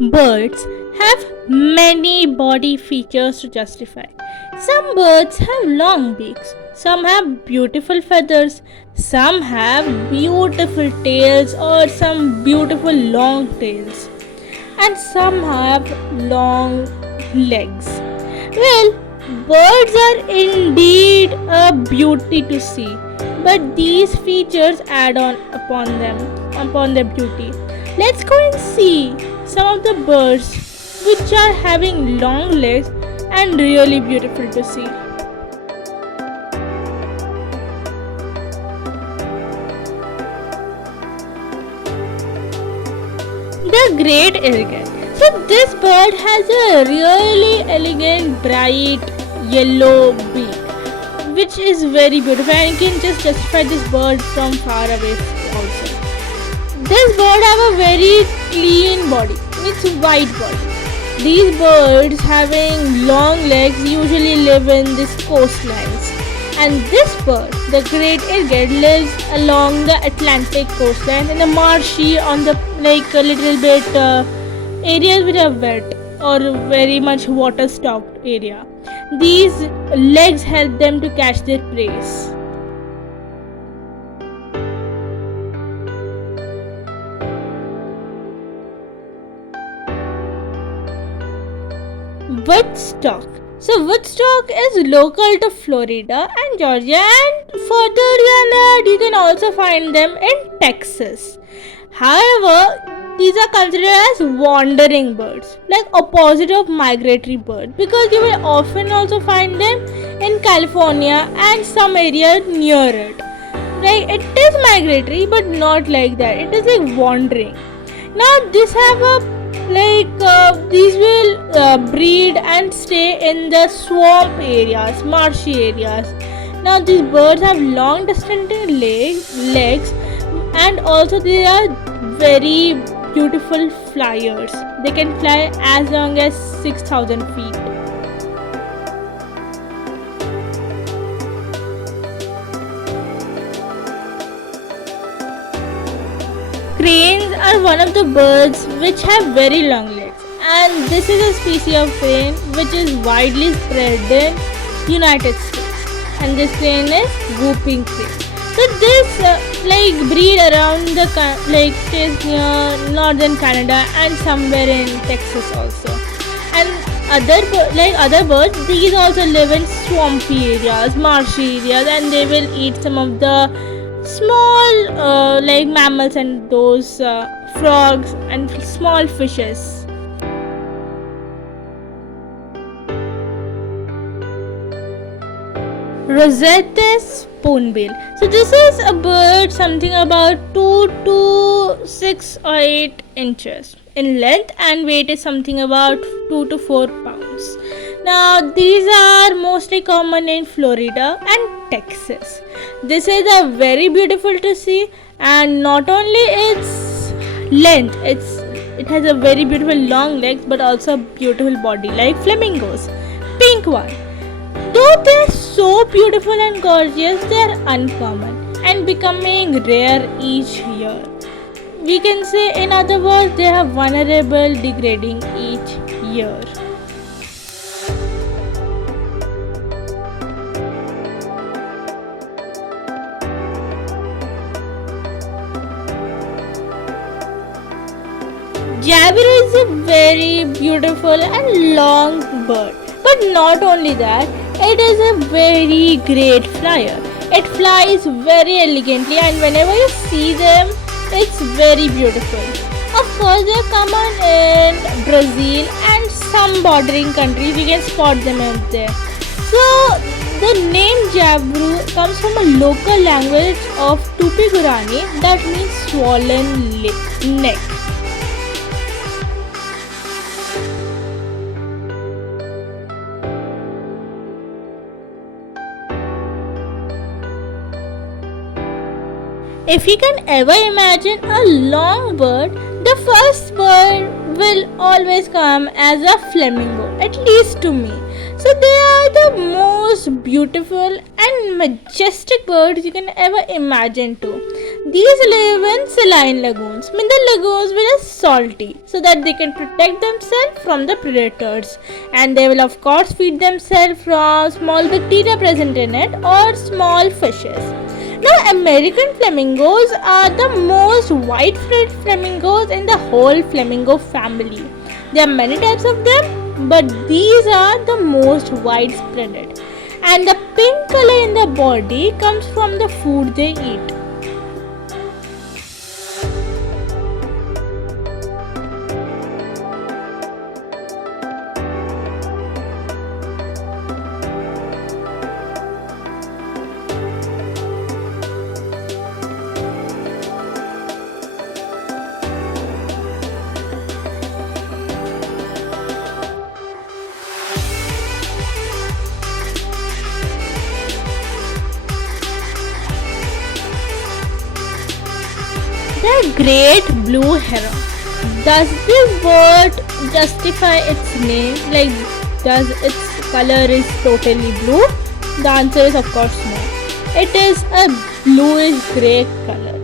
Birds have many body features to justify. Some birds have long beaks, some have beautiful feathers, some have beautiful tails or some beautiful long tails, and some have long legs. Well, birds are indeed a beauty to see, but these features add on upon their beauty. Let's go and see some of the birds which are having long legs and really beautiful to see. The great egret. So this bird has a really elegant bright yellow beak which is very beautiful, and you can just justify this bird from far away also. This bird have a very clean body. It's white body. These birds having long legs usually live in these coastlines. And this bird, the great egret, lives along the Atlantic coastline in the marshy on the a little bit areas which are wet or very much water stocked area. These legs help them to catch their prey. Woodstock. So Woodstock is local to Florida and Georgia, and further than that you can also find them in Texas. However, these are considered as wandering birds, like opposite of migratory bird, because you will often also find them in California and some area near it. Like it is migratory but not like that. It is like wandering. Now these have a these will breed and stay in the swamp areas, marshy areas. Now these birds have long descending legs, and also they are very beautiful flyers. They can fly as long as 6,000 feet. Cranes are one of the birds which have very long legs, and this is a species of crane which is widely spread in United States, and this crane is whooping crane. So this breed around the stays near northern Canada and somewhere in Texas also. And other birds, these also live in swampy areas, marshy areas, and they will eat some of the small mammals and those frogs and small fishes. Rosetta Spoonbill. So this is a bird something about 2 to 6 or 8 inches in length, and weight is something about 2 to 4 pounds. Now these are mostly common in Florida and Texas. This is a very beautiful to see, and not only its length, it has a very beautiful long legs, but also a beautiful body like flamingos. Pink one. Though they are so beautiful and gorgeous, they are uncommon and becoming rare each year. We can say, in other words, they are vulnerable, degrading each year. Jabiru is a very beautiful and long bird. But not only that, it is a very great flyer. It flies very elegantly, and whenever you see them, it's very beautiful. Of course, they are common in Brazil and some bordering countries. You can spot them out there. So, the name Jabiru comes from a local language of Tupi-Guarani that means swollen neck. If you can ever imagine a long bird, the first bird will always come as a flamingo, at least to me. So they are the most beautiful and majestic birds you can ever imagine too. These live in saline lagoons, mean the lagoons which are salty, so that they can protect themselves from the predators. And they will of course feed themselves from small bacteria present in it or small fishes. Now, American flamingos are the most widespread flamingos in the whole flamingo family. There are many types of them, but these are the most widespread. And the pink color in the body comes from the food they eat. The great blue heron. Does this bird justify its name? Like, does its color is totally blue? The answer is of course no. It is a bluish grey color.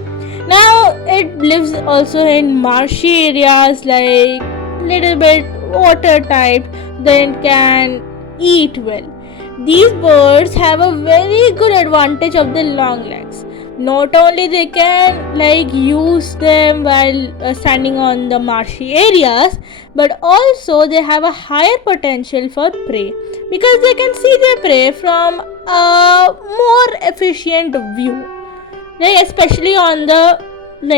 Now, it lives also in marshy areas, like little bit water type. Then it can eat well. These birds have a very good advantage of the long legs. Not only they can use them while standing on the marshy areas, but also they have a higher potential for prey because they can see their prey from a more efficient view, especially on the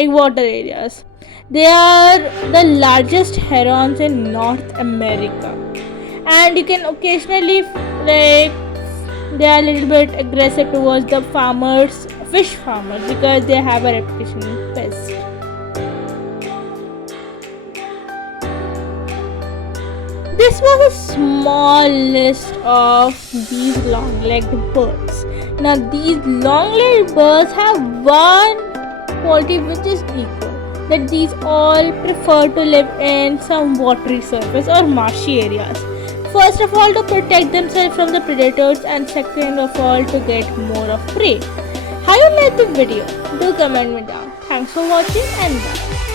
water areas. They are the largest herons in North America, and you can occasionally they are a little bit aggressive towards the fish farmers, because they have a reputation in pest. This was a small list of these long-legged birds. Now, these long-legged birds have one quality which is equal, that these all prefer to live in some watery surface or marshy areas. First of all, to protect themselves from the predators, and second of all, to get more of prey. How you like the video? Do comment me down. Thanks for watching and bye.